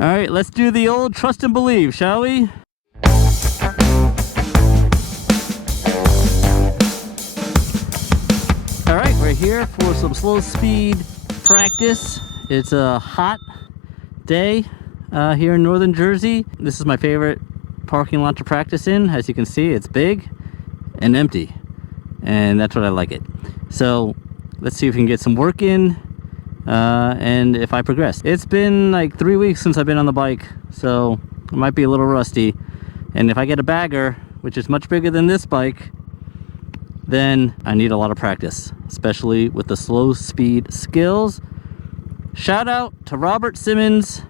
All right, let's do the old trust and believe, shall we? All right, we're here for some slow speed practice. It's a hot day here in northern Jersey. This is my favorite parking lot to practice in. As you can see, it's big and empty, and that's what I like it. So let's see if we can get some work in. And if I progress. It's been like 3 weeks since I've been on the bike, so it might be a little rusty. And if I get a bagger, which is much bigger than this bike, then I need a lot of practice, especially with the slow speed skills. Shout out to Robert Simmons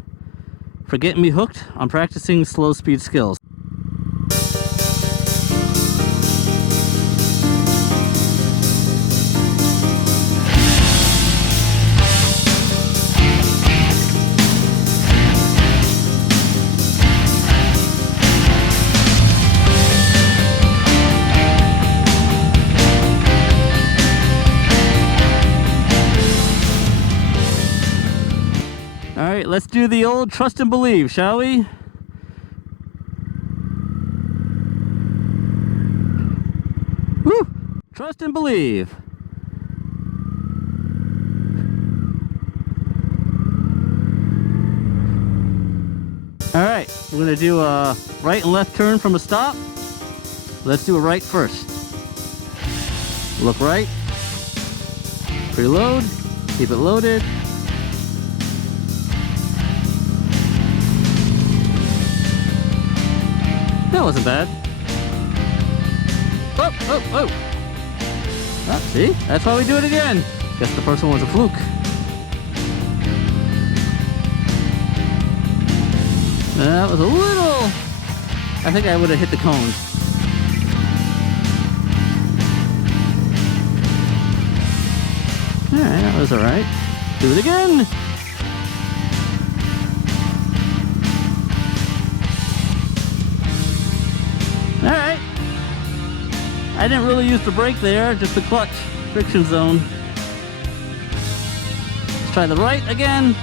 for getting me hooked on practicing slow speed skills. All right, let's do the old trust and believe, shall we? Woo! Trust and believe. All right, we're gonna do a right and left turn from a stop. Let's do a right first. Look right. Preload. Keep it loaded. That wasn't bad. Oh, oh, oh. Ah, see? That's why we do it again. Guess the first one was a fluke. That was a little... I think I would have hit the cone. Alright, that was alright. Do it again. Alright, I didn't really use the brake there, just the clutch, friction zone. Let's try the right again.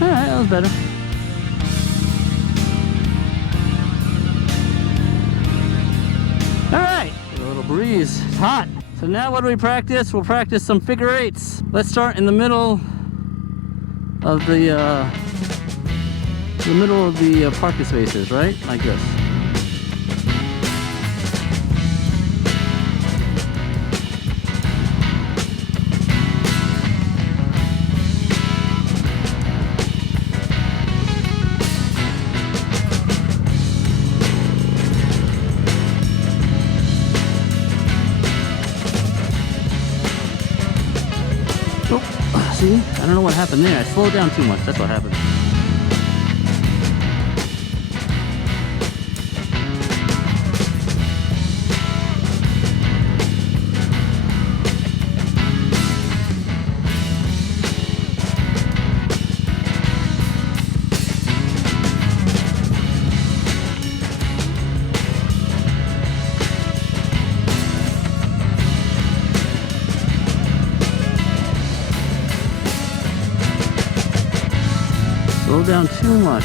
Alright, that was better. Alright, a little breeze, it's hot. So now what do we practice? We'll practice some figure eights. Let's start in the middle of the parking spaces, right? Like this. Oh, see? I don't know what happened there. I slowed down too much. That's what happened. Slow down too much.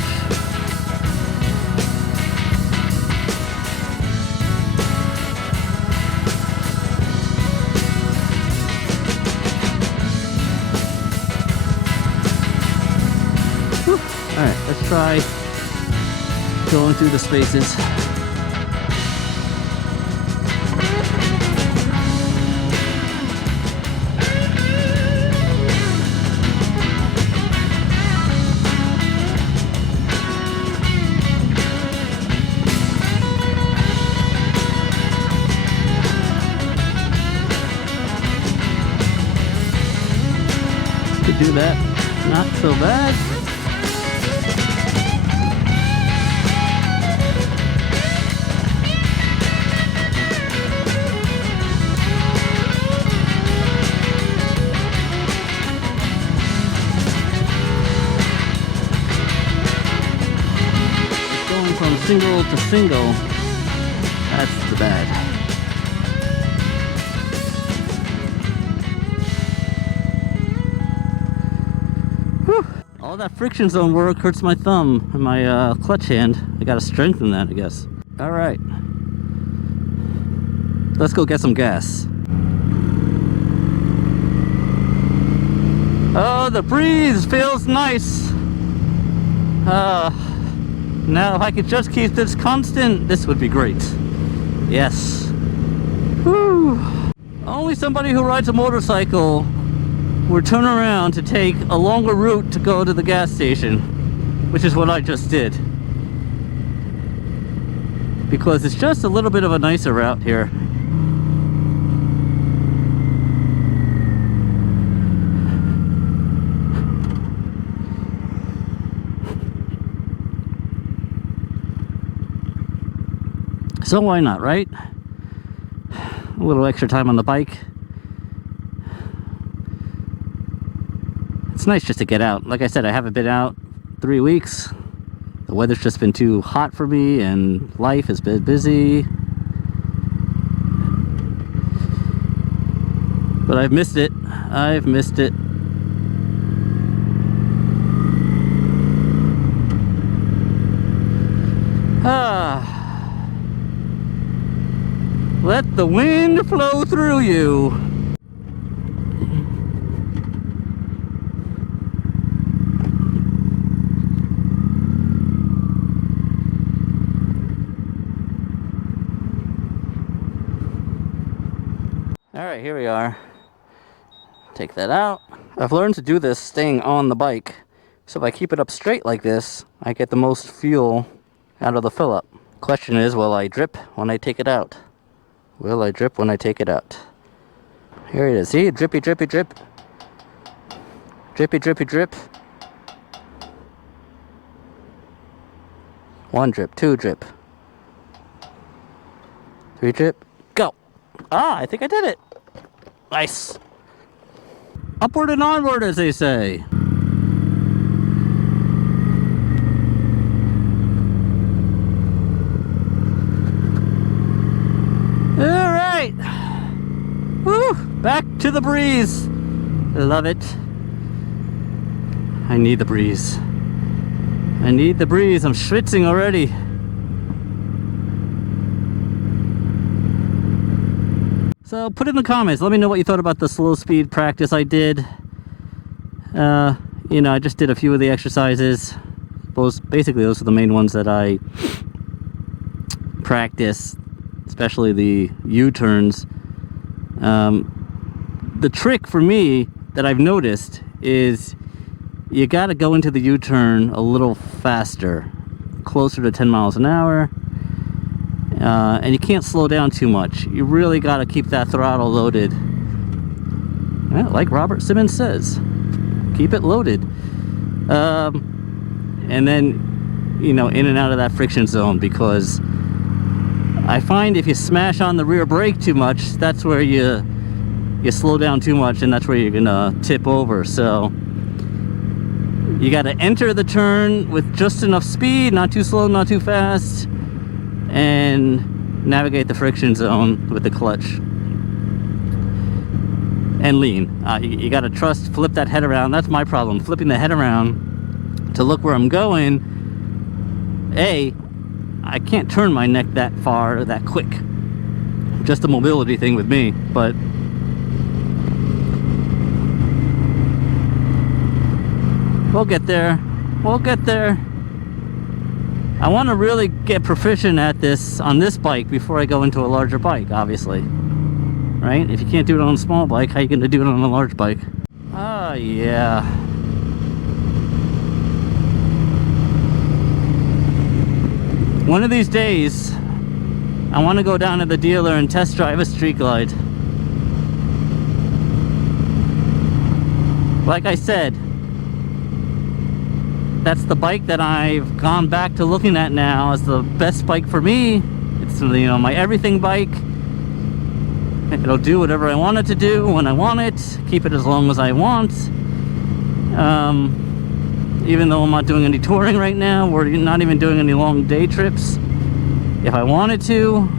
Alright, let's try going through the spaces. Could do that. Not so bad. Going from single to single, that's the bad. all that friction zone work hurts my thumb and my clutch hand. I gotta strengthen that, I guess. All right. Let's go get some gas. Oh, the breeze feels nice. Now if I could just keep this constant, this would be great. Yes. Woo. Only somebody who rides a motorcycle would turn around to take a longer route to go to the gas station, which is what I just did. Because it's just a little bit of a nicer route here. So why not, right? A little extra time on the bike. It's nice just to get out. Like I said, I haven't been out 3 weeks. The weather's just been too hot for me and life has been busy. But I've missed it. I've missed it. Let the wind flow through you. All right, here we are. Take that out. I've learned to do this staying on the bike. So if I keep it up straight like this, I get the most fuel out of the fill up. Question is, will I drip when I take it out? Will I drip when I take it out? Here it is. See? Drippy, drippy, drip. Drippy, drippy, drip. 1 drip, 2 drip. 3 drip. Go! Ah, I think I did it. Nice. Upward and onward, as they say. Alright. Woo! Back to the breeze. Love it. I need the breeze. I need the breeze. I'm schwitzing already. So put in the comments. Let me know what you thought about the slow speed practice I did. You know, I just did a few of the exercises. Basically, those are the main ones that I practice, especially the U-turns. The trick for me that I've noticed is you got to go into the U-turn a little faster, closer to 10 miles an hour. And you can't slow down too much. You really got to keep that throttle loaded. Well, like Robert Simmons says, keep it loaded. And then, you know, in and out of that friction zone, because I find if you smash on the rear brake too much, that's where you slow down too much, and that's where you're gonna tip over. So you got to enter the turn with just enough speed, not too slow, not too fast, and navigate the friction zone with the clutch. And lean. You got to trust, flip that head around. That's my problem, flipping the head around to look where I'm going. I can't turn my neck that far or that quick. Just a mobility thing with me, but we'll get there. We'll get there. I want to really get proficient at this on this bike before I go into a larger bike, obviously. Right? If you can't do it on a small bike, how are you going to do it on a large bike? Oh, yeah. One of these days, I want to go down to the dealer and test drive a Street Glide. Like I said, that's the bike that I've gone back to looking at now as the best bike for me. It's, you know, my everything bike. It'll do whatever I want it to do when I want it, keep it as long as I want. Even though I'm not doing any touring right now, we're not even doing any long day trips. If I wanted to,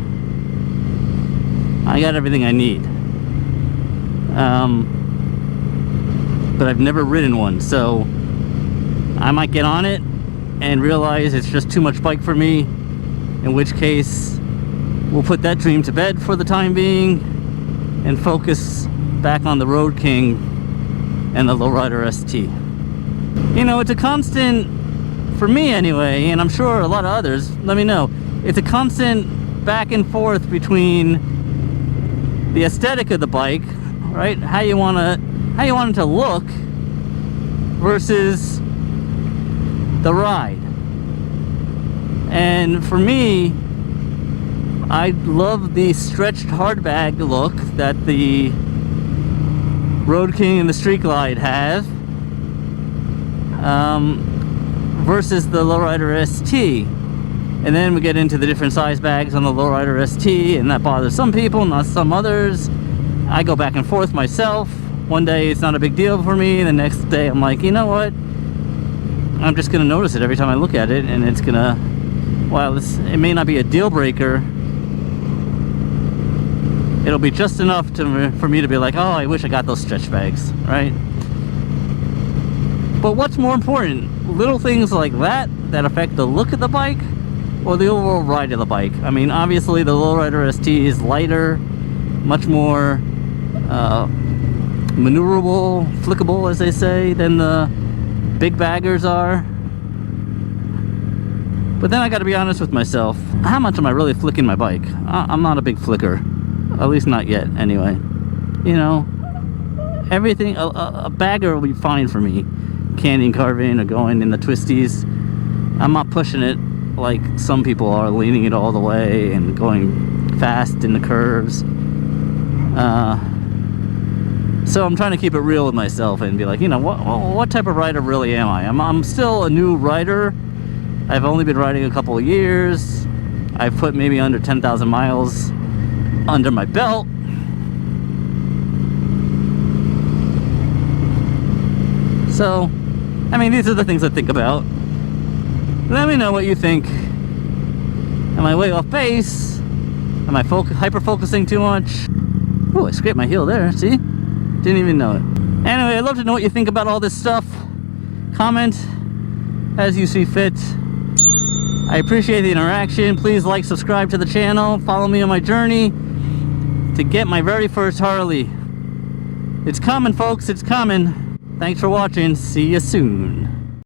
I got everything I need. But I've never ridden one, so I might get on it and realize it's just too much bike for me, in which case we'll put that dream to bed for the time being and focus back on the Road King and the Lowrider ST. You know, it's a constant, for me anyway, and I'm sure a lot of others, let me know, it's a constant back and forth between the aesthetic of the bike, right? How you want it to look versus the ride. And for me, I love the stretched hard bag look that the Road King and the Street Glide have, versus the Lowrider ST. And then we get into the different size bags on the Lowrider ST, and that bothers some people, not some others. I go back and forth myself. One day it's not a big deal for me, the next day I'm like, you know what? I'm just gonna notice it every time I look at it, and it's gonna, while it may not be a deal breaker, it'll be just enough for me to be like, oh, I wish I got those stretch bags, right? But what's more important, little things like that affect the look of the bike or the overall ride of the bike? I mean, obviously the Lowrider ST is lighter, much more maneuverable, flickable, as they say, than the big baggers are. But then I gotta be honest with myself, how much am I really flicking my bike? I'm not a big flicker, at least not yet anyway. You know, everything, a bagger will be fine for me, canyon carving or going in the twisties. I'm not pushing it like some people are, leaning it all the way and going fast in the curves. So I'm trying to keep it real with myself and be like, you know, what type of rider really am I? I'm still a new rider. I've only been riding a couple of years. I've put maybe under 10,000 miles under my belt. So, I mean, these are the things I think about. Let me know what you think. Am I way off base? Am I hyper-focusing too much? Oh, I scraped my heel there, see? Didn't even know it. Anyway, I'd love to know what you think about all this stuff. Comment as you see fit. I appreciate the interaction. Please like, subscribe to the channel. Follow me on my journey to get my very first Harley. It's coming, folks. It's coming. Thanks for watching. See you soon.